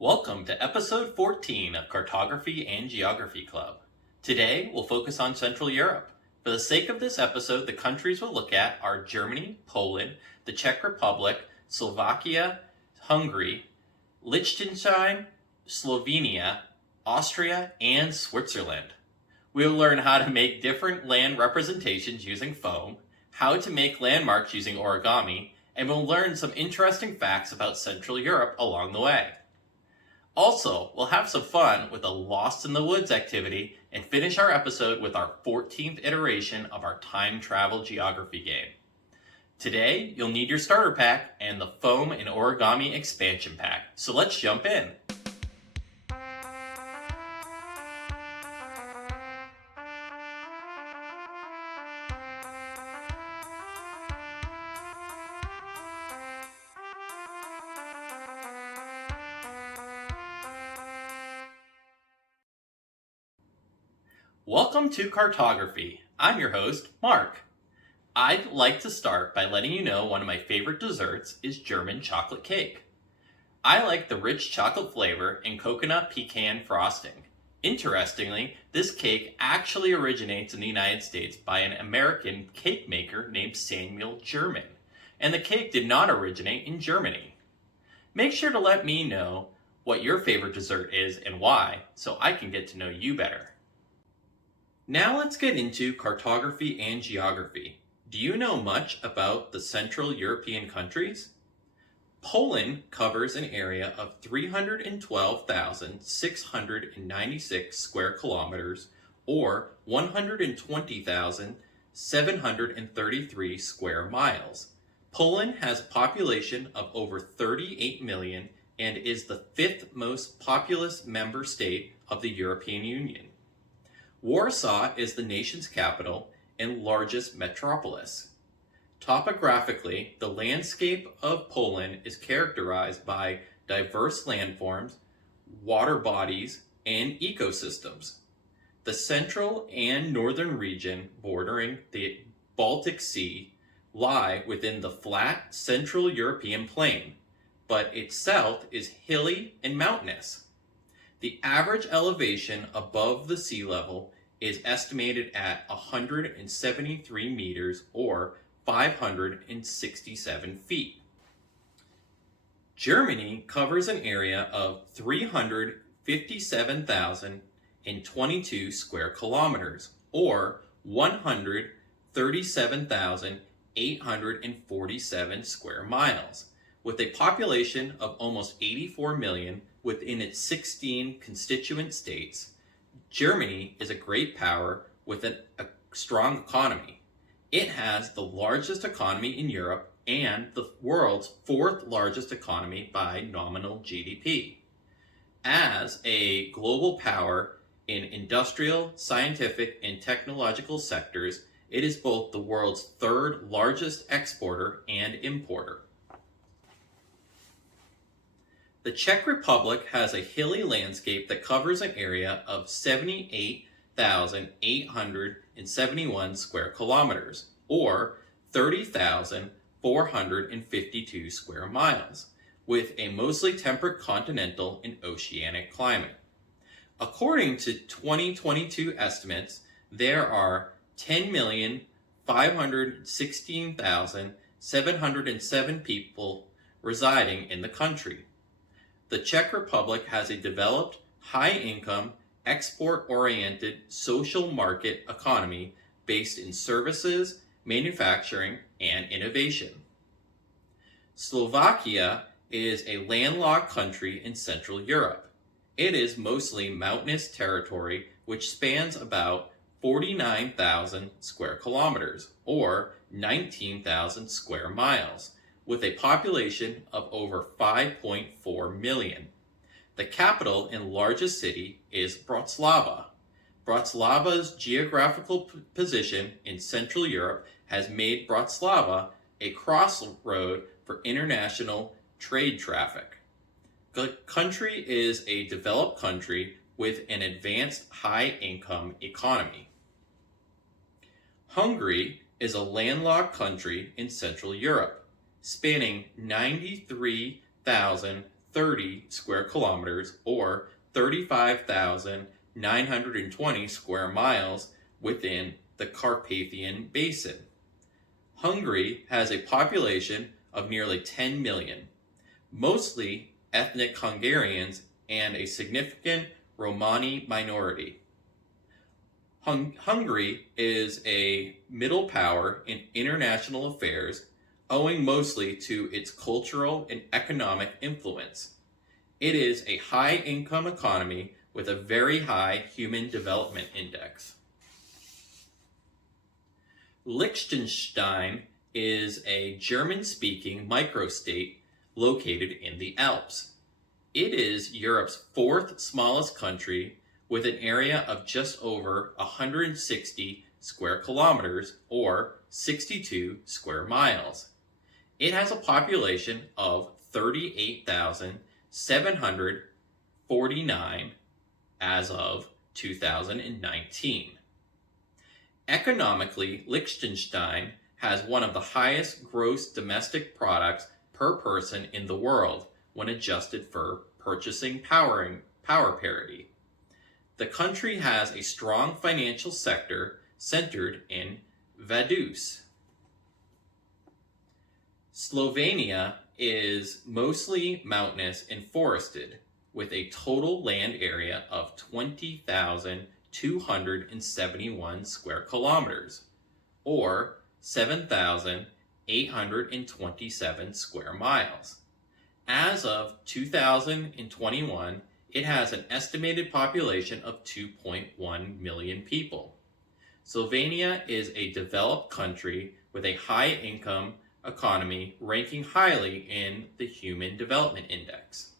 Welcome to episode 14 of Cartography and Geography Club. Today, we'll focus on Central Europe. For the sake of this episode, the countries we'll look at are Germany, Poland, the Czech Republic, Slovakia, Hungary, Liechtenstein, Slovenia, Austria, and Switzerland. We'll learn how to make different land representations using foam, how to make landmarks using origami, and we'll learn some interesting facts about Central Europe along the way. Also, we'll have some fun with a Lost in the Woods activity and finish our episode with our 14th iteration of our time travel geography game. Today, you'll need your starter pack and the foam and origami expansion pack. So let's jump in. Welcome to Cartography. I'm your host, Mark. I'd like to start by letting you know one of my favorite desserts is German chocolate cake. I like the rich chocolate flavor and coconut pecan frosting. Interestingly, this cake actually originates in the United States by an American cake maker named Samuel German, and the cake did not originate in Germany. Make sure to let me know what your favorite dessert is and why, so I can get to know you better. Now let's get into cartography and geography. Do you know much about the Central European countries? Poland covers an area of 312,696 square kilometers, or 120,733 square miles. Poland has a population of over 38 million and is the fifth most populous member state of the European Union. Warsaw is the nation's capital and largest metropolis. Topographically, the landscape of Poland is characterized by diverse landforms, water bodies, and ecosystems. The central and northern region bordering the Baltic Sea lie within the flat Central European plain, but its south is hilly and mountainous. The average elevation above the sea level is estimated at 173 meters or 567 feet. Germany covers an area of 357,022 square kilometers or 137,847 square miles, with a population of almost 84 million within its 16 constituent states. Germany is a great power with a strong economy. It has the largest economy in Europe and the world's fourth largest economy by nominal GDP. As a global power in industrial, scientific, and technological sectors, it is both the world's third largest exporter and importer. The Czech Republic has a hilly landscape that covers an area of 78,871 square kilometers, or 30,452 square miles, with a mostly temperate continental and oceanic climate. According to 2022 estimates, there are 10,516,707 people residing in the country. The Czech Republic has a developed, high-income, export-oriented social market economy based in services, manufacturing, and innovation. Slovakia is a landlocked country in Central Europe. It is mostly mountainous territory which spans about 49,000 square kilometers, or 19,000 square miles, with a population of over 5.4 million. The capital and largest city is Bratislava. Bratislava's geographical position in Central Europe has made Bratislava a crossroad for international trade traffic. The country is a developed country with an advanced high-income economy. Hungary is a landlocked country in Central Europe, spanning 93,000 30 square kilometers or 35,920 square miles within the Carpathian Basin. Hungary has a population of nearly 10 million, mostly ethnic Hungarians and a significant Romani minority. Hungary is a middle power in international affairs, owing mostly to its cultural and economic influence. It is a high-income economy with a very high Human Development Index. Liechtenstein is a German-speaking microstate located in the Alps. It is Europe's fourth smallest country with an area of just over 160 square kilometers or 62 square miles. It has a population of 38,749 as of 2019. Economically, Liechtenstein has one of the highest gross domestic products per person in the world when adjusted for purchasing power parity. The country has a strong financial sector centered in Vaduz. Slovenia is mostly mountainous and forested, with a total land area of 20,271 square kilometers, or 7,827 square miles. As of 2021, it has an estimated population of 2.1 million people. Slovenia is a developed country with a high-income economy ranking highly in the Human Development Index.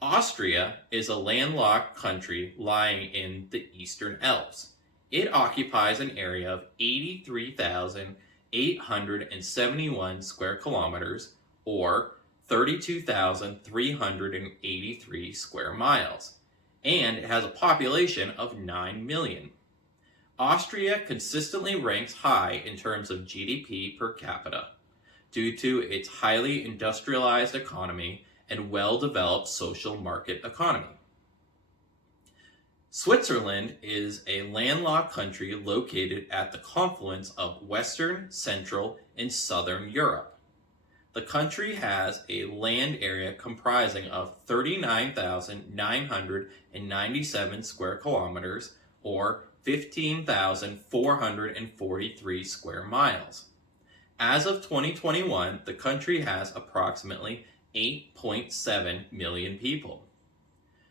Austria is a landlocked country lying in the Eastern Alps. It occupies an area of 83,871 square kilometers, or 32,383 square miles, and it has a population of 9 million. Austria consistently ranks high in terms of GDP per capita due to its highly industrialized economy and well-developed social market economy. Switzerland is a landlocked country located at the confluence of Western, Central, and Southern Europe. The country has a land area comprising of 39,997 square kilometers, or 15,443 square miles. As of 2021, the country has approximately 8.7 million people.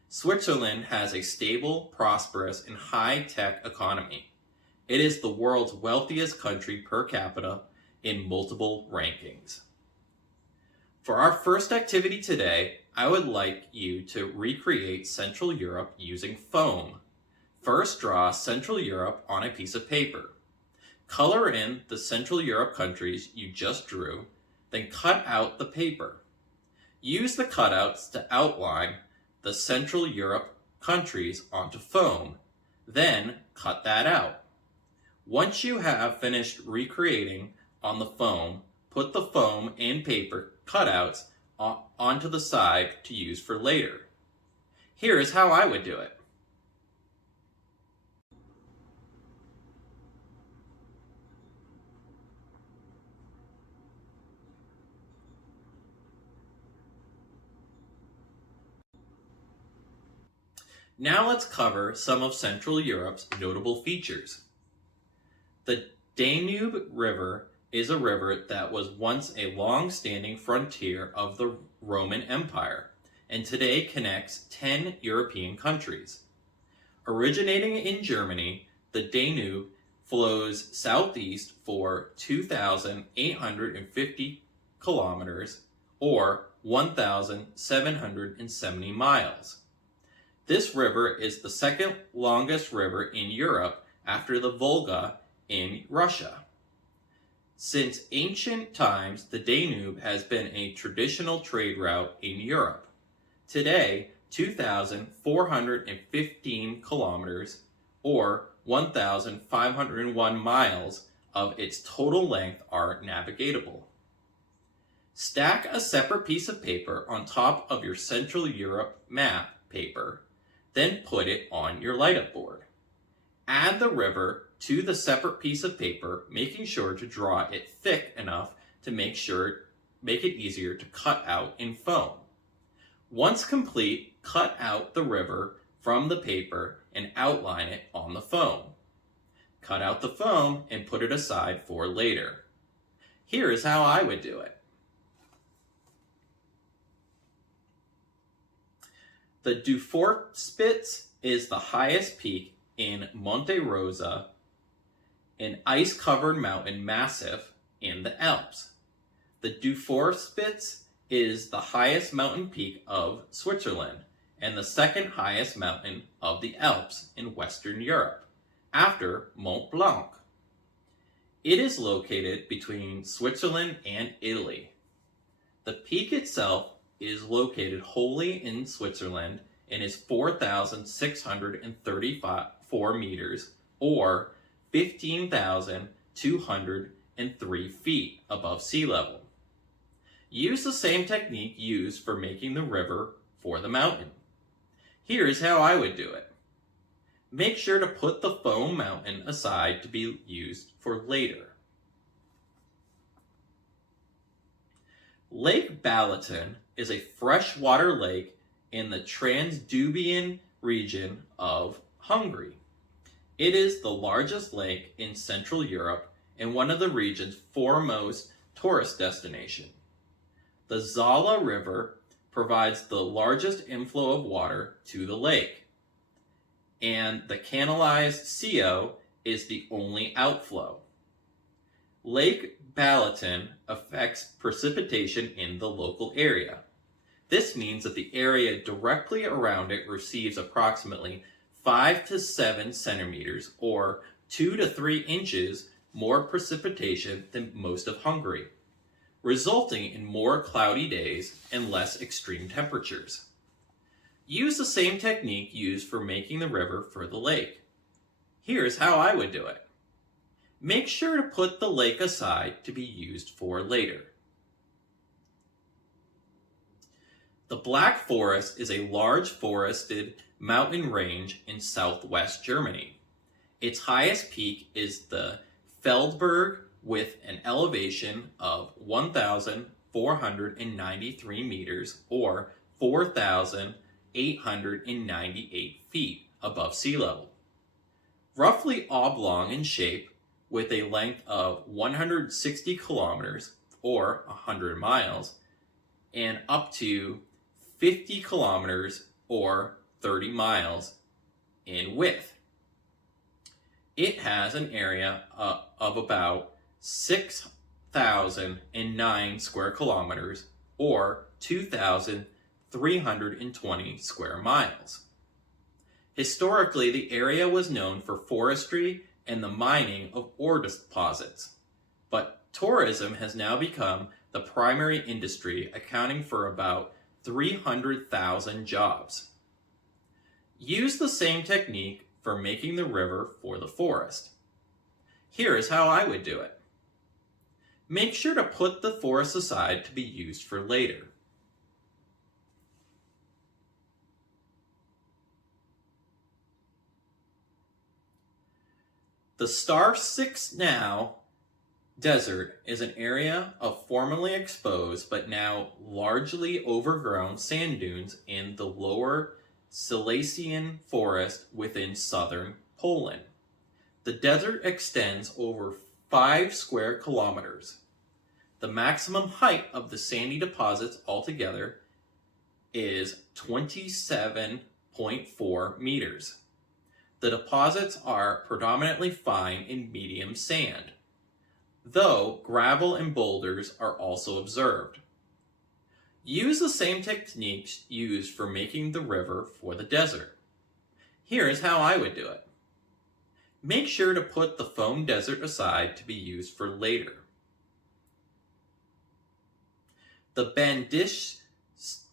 Switzerland has a stable, prosperous, and high-tech economy. It is the world's wealthiest country per capita in multiple rankings. For our first activity today, I would like you to recreate Central Europe using foam. First, draw Central Europe on a piece of paper. Color in the Central Europe countries you just drew, then cut out the paper. Use the cutouts to outline the Central Europe countries onto foam, then cut that out. Once you have finished recreating on the foam, put the foam and paper cutouts onto the side to use for later. Here is how I would do it. Now let's cover some of Central Europe's notable features. The Danube River is a river that was once a long-standing frontier of the Roman Empire and today connects 10 European countries. Originating in Germany, the Danube flows southeast for 2,850 kilometers or 1,770 miles. This river is the second longest river in Europe after the Volga in Russia. Since ancient times, the Danube has been a traditional trade route in Europe. Today, 2,415 kilometers or 1,501 miles of its total length are navigable. Stack a separate piece of paper on top of your Central Europe map paper, then put it on your light-up board. Add the river to the separate piece of paper, making sure to draw it thick enough to make it easier to cut out in foam. Once complete, cut out the river from the paper and outline it on the foam. Cut out the foam and put it aside for later. Here is how I would do it. The Dufourspitz is the highest peak in Monte Rosa, an ice-covered mountain massif in the Alps. The Dufourspitz is the highest mountain peak of Switzerland and the second highest mountain of the Alps in Western Europe, after Mont Blanc. It is located between Switzerland and Italy. The peak itself is located wholly in Switzerland and is 4,634 meters, or 15,203 feet above sea level. Use the same technique used for making the river for the mountain. Here is how I would do it. Make sure to put the foam mountain aside to be used for later. Lake Balaton is a freshwater lake in the Transdanubia region of Hungary. It is the largest lake in Central Europe and one of the region's foremost tourist destinations. The Zala River provides the largest inflow of water to the lake, and the canalized CO is the only outflow. Lake Balaton affects precipitation in the local area. This means that the area directly around it receives approximately 5 to 7 centimeters or 2 to 3 inches more precipitation than most of Hungary, resulting in more cloudy days and less extreme temperatures. Use the same technique used for making the river for the lake. Here's how I would do it. Make sure to put the lake aside to be used for later. The Black Forest is a large forested mountain range in southwest Germany. Its highest peak is the Feldberg with an elevation of 1,493 meters or 4,898 feet above sea level. Roughly oblong in shape, with a length of 160 kilometers or 100 miles and up to 50 kilometers or 30 miles in width. It has an area of about 6,009 square kilometers or 2,320 square miles. Historically, the area was known for forestry and the mining of ore deposits, but tourism has now become the primary industry, accounting for about 300,000 jobs. Use the same technique for making the river for the forest. Here is how I would do it. Make sure to put the forest aside to be used for later. The Star 6 Now Desert is an area of formerly exposed but now largely overgrown sand dunes in the lower Silesian forest within southern Poland. The desert extends over 5 square kilometers. The maximum height of the sandy deposits altogether is 27.4 meters. The deposits are predominantly fine and medium sand, though gravel and boulders are also observed. Use the same techniques used for making the river for the desert. Here is how I would do it. Make sure to put the foam desert aside to be used for later. The Bandish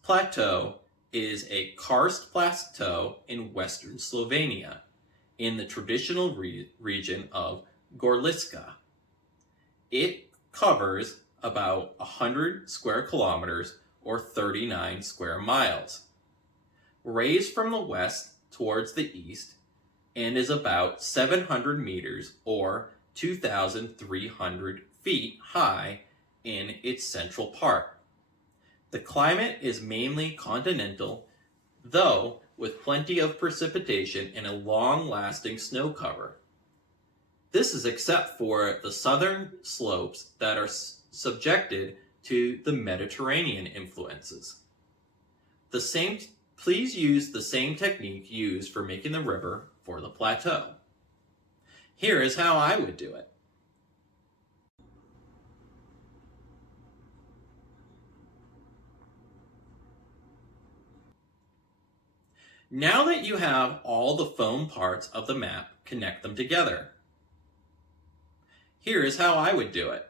Plateau is a karst plateau in western Slovenia, in the traditional region of Gorlička. It covers about 100 square kilometers or 39 square miles. Raised from the west towards the east and is about 700 meters or 2,300 feet high in its central part. The climate is mainly continental, though with plenty of precipitation and a long-lasting snow cover. This is except for the southern slopes that are subjected to the Mediterranean influences. Please use the same technique used for making the river for the plateau. Here is how I would do it. Now that you have all the foam parts of the map, connect them together. Here is how I would do it.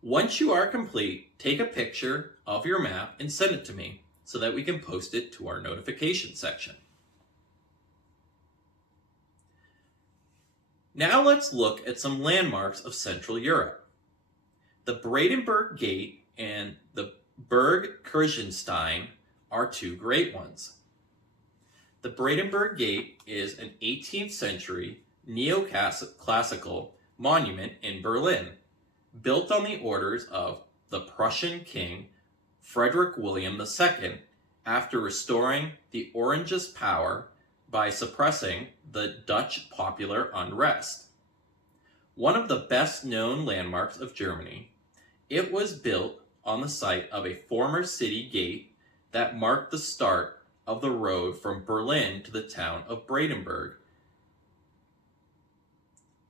Once you are complete, take a picture of your map and send it to me so that we can post it to our notification section. Now let's look at some landmarks of Central Europe. The Brandenburg Gate and the Burg Kirchenstein are two great ones. The Brandenburg Gate is an 18th century neoclassical monument in Berlin, built on the orders of the Prussian King Frederick William II after restoring the Orangist power by suppressing the Dutch popular unrest. One of the best known landmarks of Germany, it was built on the site of a former city gate that marked the start of the road from Berlin to the town of Brandenburg.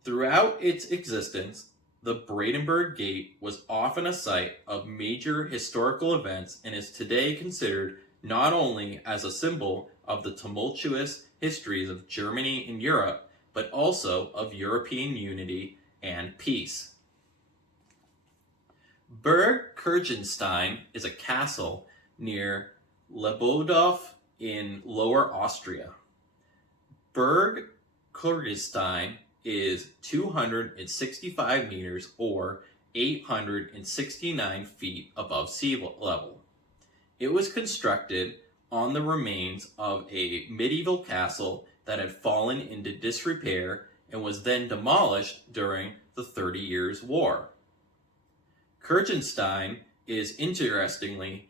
Throughout its existence, the Brandenburg Gate was often a site of major historical events and is today considered not only as a symbol of the tumultuous histories of Germany and Europe, but also of European unity and peace. Burg Kirchenstein is a castle near Lebodov in Lower Austria. Burg Kirchenstein is 265 meters or 869 feet above sea level. It was constructed on the remains of a medieval castle that had fallen into disrepair and was then demolished during the 30 Years' War. Kirchenstein is interestingly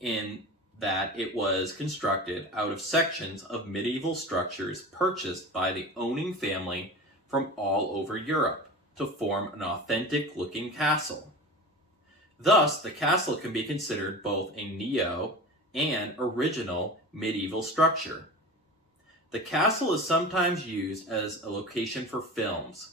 in that it was constructed out of sections of medieval structures purchased by the owning family from all over Europe to form an authentic-looking castle. Thus, the castle can be considered both a neo and original medieval structure. The castle is sometimes used as a location for films.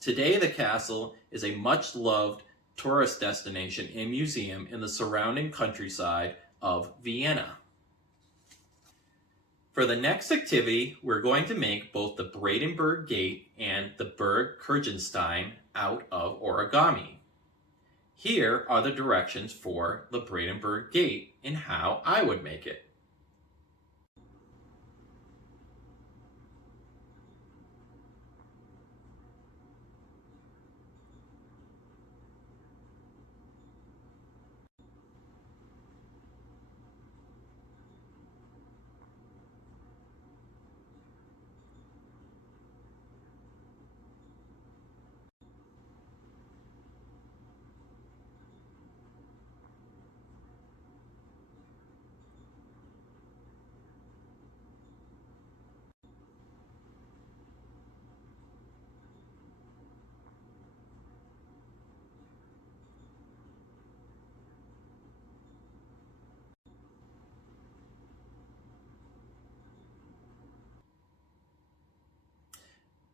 Today, the castle is a much-loved tourist destination and museum in the surrounding countryside of Vienna. For the next activity, we're going to make both the Brandenburg Gate and the Burg Kirchenstein out of origami. Here are the directions for the Brandenburg Gate and how I would make it.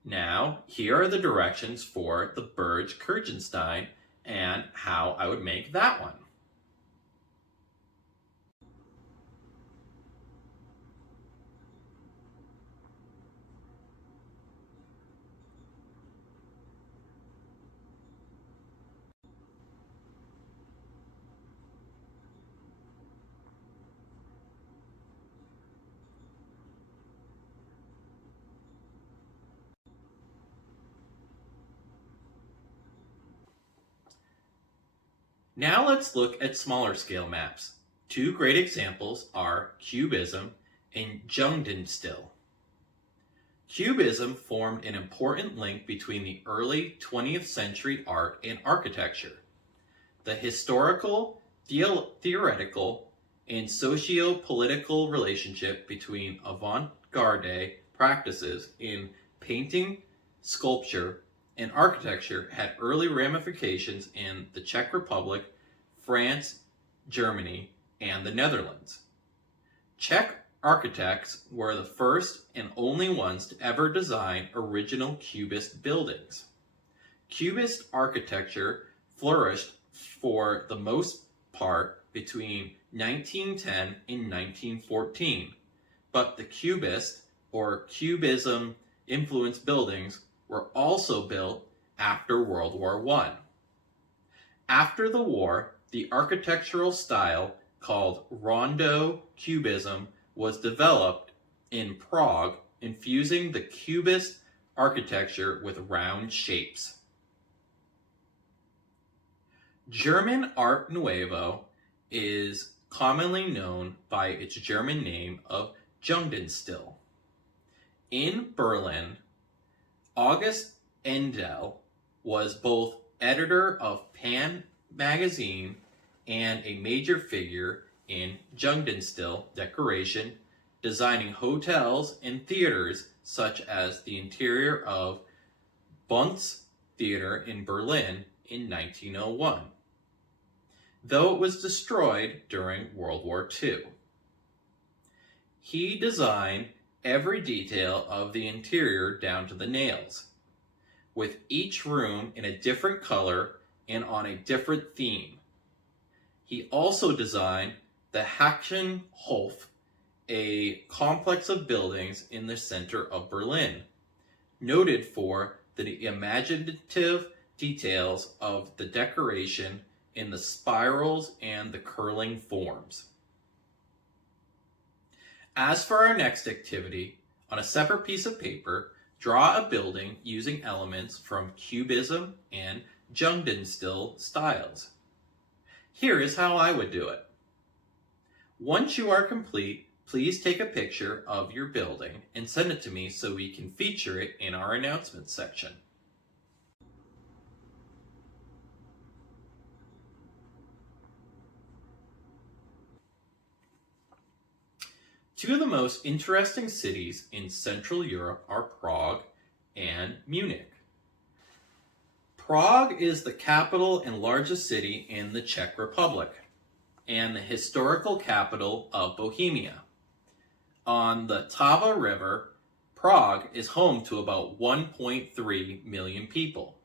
Now, here are the directions for the Burg Kirchenstein and how I would make that one. Now let's look at smaller scale maps. Two great examples are Cubism and Jugendstil. Cubism formed an important link between the early 20th century art and architecture. The historical, theoretical, and socio-political relationship between avant-garde practices in painting, sculpture, and architecture had early ramifications in the Czech Republic, France, Germany, and the Netherlands. Czech architects were the first and only ones to ever design original Cubist buildings. Cubist architecture flourished for the most part between 1910 and 1914, but the Cubist or Cubism influenced buildings were also built after World War I. After the war, the architectural style called Rondo Cubism was developed in Prague, infusing the Cubist architecture with round shapes. German Art Nouveau is commonly known by its German name of Jugendstil. In Berlin, August Endel was both editor of Pan magazine and a major figure in Jugendstil decoration, designing hotels and theaters such as the interior of Bundes Theater in Berlin in 1901, though it was destroyed during World War II. He designed every detail of the interior down to the nails, with each room in a different color and on a different theme. He also designed the Hackchenhof, a complex of buildings in the center of Berlin, noted for the imaginative details of the decoration in the spirals and the curling forms. As for our next activity, on a separate piece of paper, draw a building using elements from Cubism and Jugendstil styles. Here is how I would do it. Once you are complete, please take a picture of your building and send it to me so we can feature it in our announcements section. Two of the most interesting cities in Central Europe are Prague and Munich. Prague is the capital and largest city in the Czech Republic and the historical capital of Bohemia. On the Tava River, Prague is home to about 1.3 million people.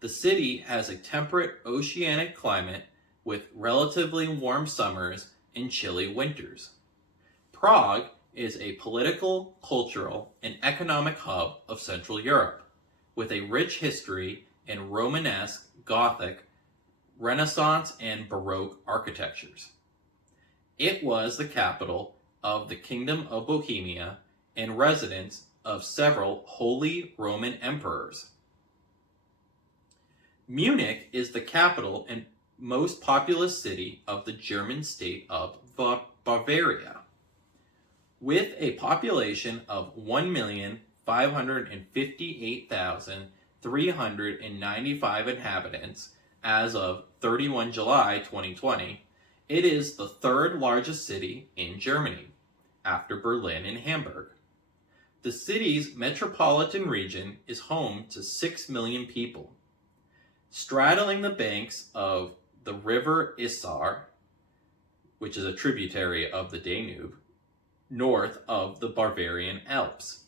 The city has a temperate oceanic climate with relatively warm summers and chilly winters. Prague is a political, cultural, and economic hub of Central Europe, with a rich history in Romanesque, Gothic, Renaissance, and Baroque architectures. It was the capital of the Kingdom of Bohemia and residence of several Holy Roman emperors. Munich is the capital and most populous city of the German state of Bavaria. With a population of 1,558,395 inhabitants as of 31 July 2020, it is the third largest city in Germany, after Berlin and Hamburg. The city's metropolitan region is home to 6 million people. Straddling the banks of the river Isar, which is a tributary of the Danube, north of the Bavarian Alps.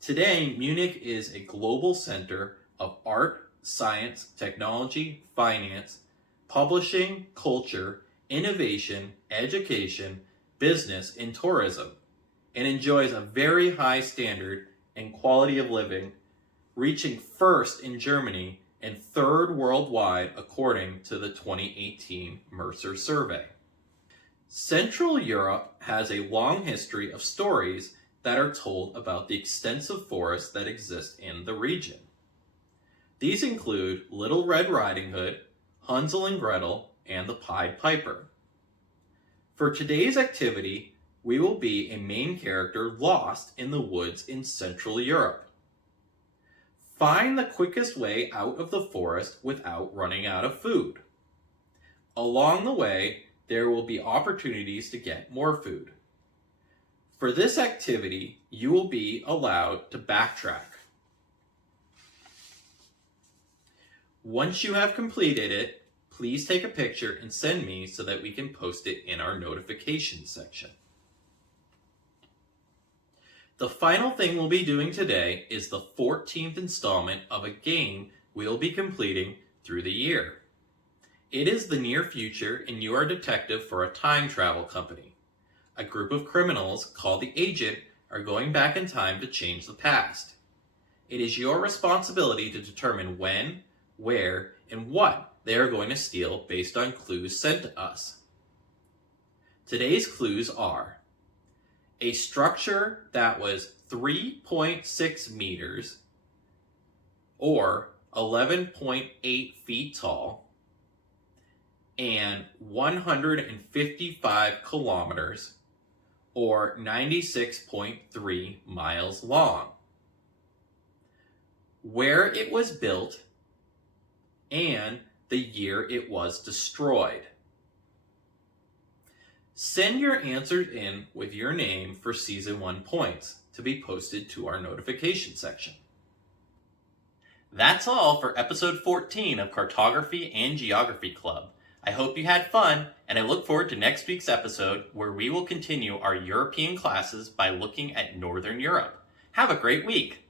Today, Munich is a global center of art, science, technology, finance, publishing, culture, innovation, education, business, and tourism, and enjoys a very high standard and quality of living, reaching first in Germany and third worldwide according to the 2018 Mercer survey. Central Europe has a long history of stories that are told about the extensive forests that exist in the region. These include Little Red Riding Hood, Hansel and Gretel, and the Pied Piper. For today's activity, we will be a main character lost in the woods in Central Europe. Find the quickest way out of the forest without running out of food. Along the way, there will be opportunities to get more food. For this activity, you will be allowed to backtrack. Once you have completed it, please take a picture and send me so that we can post it in our notifications section. The final thing we'll be doing today is the 14th installment of a game we'll be completing through the year. It is the near future and you are a detective for a time travel company. A group of criminals called the Agent are going back in time to change the past. It is your responsibility to determine when, where, and what they are going to steal based on clues sent to us. Today's clues are a structure that was 3.6 meters or 11.8 feet tall and 155 kilometers or 96.3 miles long. Where it was built and the year it was destroyed. Send your answers in with your name for Season 1 points to be posted to our notification section. That's all for episode 14 of Cartography and Geography Club. I hope you had fun, and I look forward to next week's episode where we will continue our European classes by looking at Northern Europe. Have a great week!